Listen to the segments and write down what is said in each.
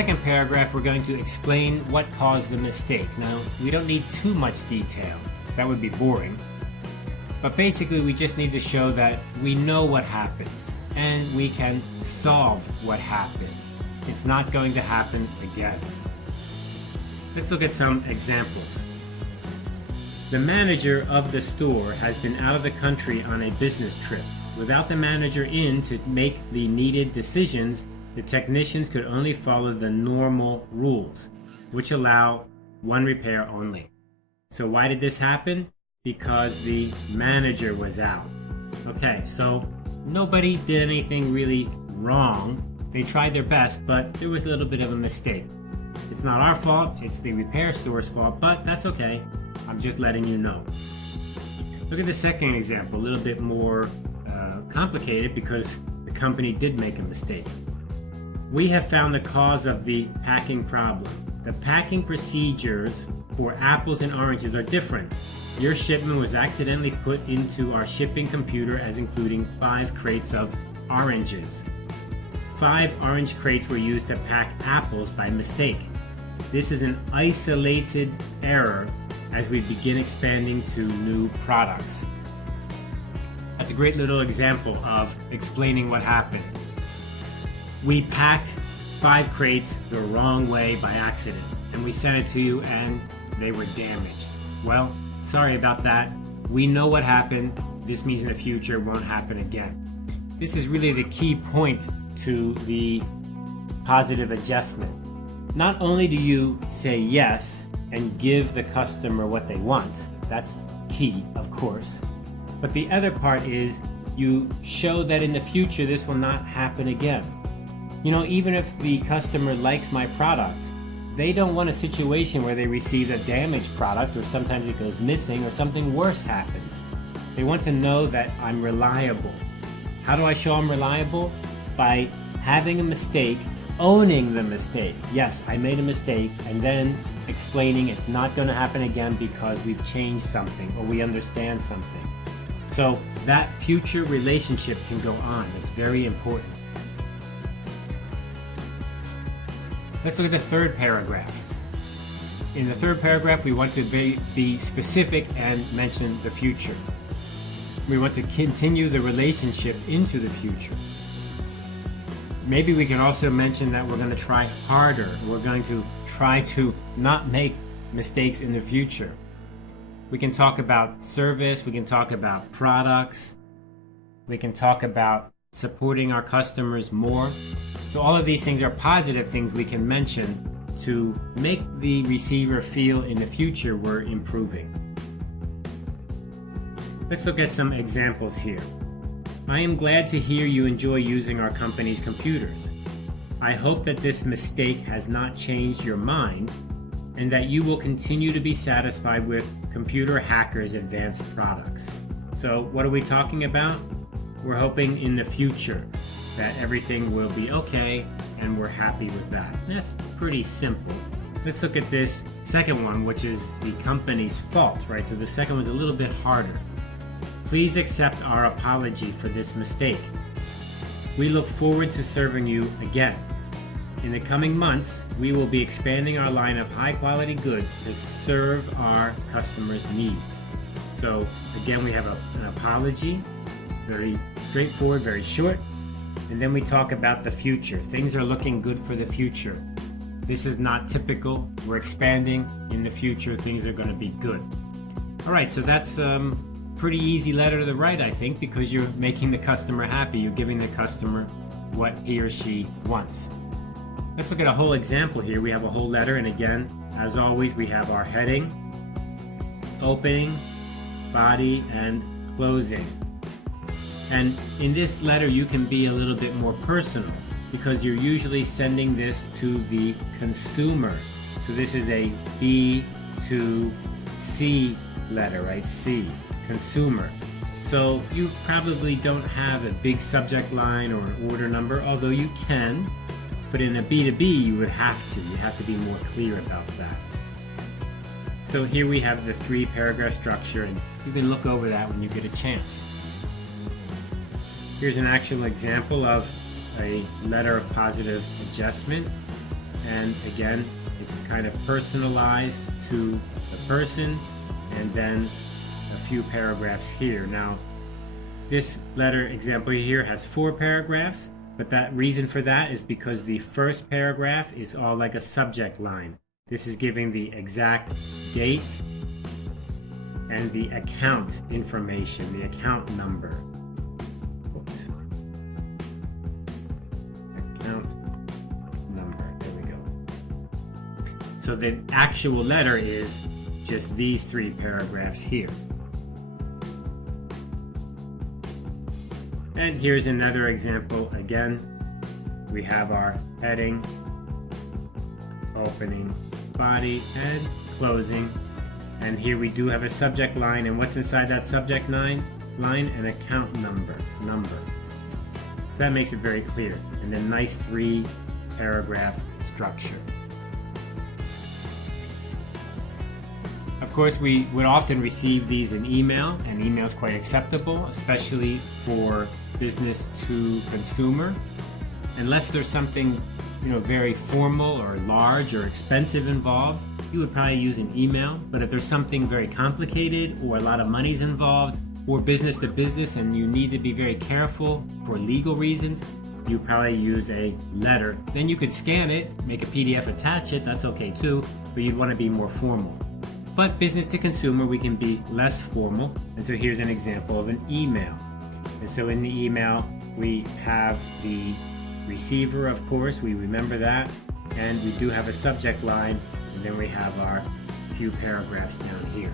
second paragraph, we're going to explain what caused the mistake. Now, we don't need too much detail. That would be boring. But basically, we just need to show that we know what happened and we can solve what happened. It's not going to happen again. Let's look at some examples. The manager of the store has been out of the country on a business trip. Without the manager in to make the needed decisions, the technicians could only follow the normal rules, which allow one repair only. So why did this happen? Because the manager was out. Okay, so nobody did anything really wrong. They tried their best, but there was a little bit of a mistake. It's not our fault, it's the repair store's fault, but that's okay. I'm just letting you know. Look at the second example, a little bit more complicated because the company did make a mistake. We have found the cause of the packing problem. The packing procedures for apples and oranges are different. Your shipment was accidentally put into our shipping computer as including 5 crates of oranges. 5 orange crates were used to pack apples by mistake. This is an isolated error as we begin expanding to new products. That's a great little example of explaining what happened. We packed 5 crates the wrong way by accident, and we sent it to you and they were damaged. Well, sorry about that. We know what happened. This means in the future it won't happen again. This is really the key point to the positive adjustment. Not only do you say yes and give the customer what they want, that's key, of course, but the other part is you show that in the future this will not happen again. You know, even if the customer likes my product, they don't want a situation where they receive a damaged product or sometimes it goes missing or something worse happens. They want to know that I'm reliable. How do I show I'm reliable? By having a mistake, owning the mistake. Yes, I made a mistake, and then explaining it's not going to happen again because we've changed something or we understand something. So that future relationship can go on. It's very important. Let's look at the third paragraph. In the third paragraph, we want to be specific and mention the future. We want to continue the relationship into the future. Maybe we can also mention that we're going to try harder. We're going to try to not make mistakes in the future. We can talk about service, we can talk about products, we can talk about supporting our customers more. So all of these things are positive things we can mention to make the receiver feel in the future we're improving. Let's look at some examples here. I am glad to hear you enjoy using our company's computers. I hope that this mistake has not changed your mind and that you will continue to be satisfied with Computer Hacker's advanced products. So what are we talking about? We're hoping in the future that everything will be okay and we're happy with that. And that's pretty simple. Let's look at this second one, which is the company's fault, right? So the second one's a little bit harder. Please accept our apology for this mistake. We look forward to serving you again. In the coming months, we will be expanding our line of high-quality goods to serve our customers' needs. So again, we have an apology, very straightforward, very short, and then we talk about the future. Things are looking good for the future. This is not typical. We're expanding. In the future, things are going to be good. All right, so that's pretty easy letter to write, I think, because you're making the customer happy. You're giving the customer what he or she wants. Let's look at a whole example here. We have a whole letter, and again, as always, we have our heading, opening, body, and closing. And in this letter, you can be a little bit more personal because you're usually sending this to the consumer. So this is a B to C letter, right? C, consumer. So you probably don't have a big subject line or an order number, although you can. But in a B2B, you would have to. You have to be more clear about that. So here we have the 3-paragraph structure, and you can look over that when you get a chance. Here's an actual example of a letter of positive adjustment. and again, it's kind of personalized to the person, and then a few paragraphs here. Now, this letter example here has 4 paragraphs, but that reason for that is because the first paragraph is all like a subject line. This is giving the exact date and the account information, the account number. Oops. Account number, there we go. So the actual letter is just these 3 paragraphs here. And here's another example. Again, we have our heading, opening, body, and closing. And here we do have a subject line, and what's inside that subject line? An account number. So that makes it very clear. And then nice 3-paragraph structure. Of course, we would often receive these in email, and email is quite acceptable, especially for business to consumer. Unless there's something, very formal or large or expensive involved, you would probably use an email. But if there's something very complicated or a lot of money's involved or business to business and you need to be very careful for legal reasons, you probably use a letter. Then you could scan it, make a PDF, attach it, that's okay too, but you'd want to be more formal. But business to consumer, we can be less formal. And so here's an example of an email. And so in the email, we have the receiver, of course, we remember that. And we do have a subject line, and then we have our few paragraphs down here.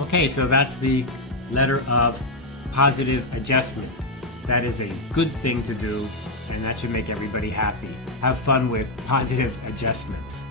Okay, so that's the letter of positive adjustment. That is a good thing to do, and that should make everybody happy. Have fun with positive adjustments.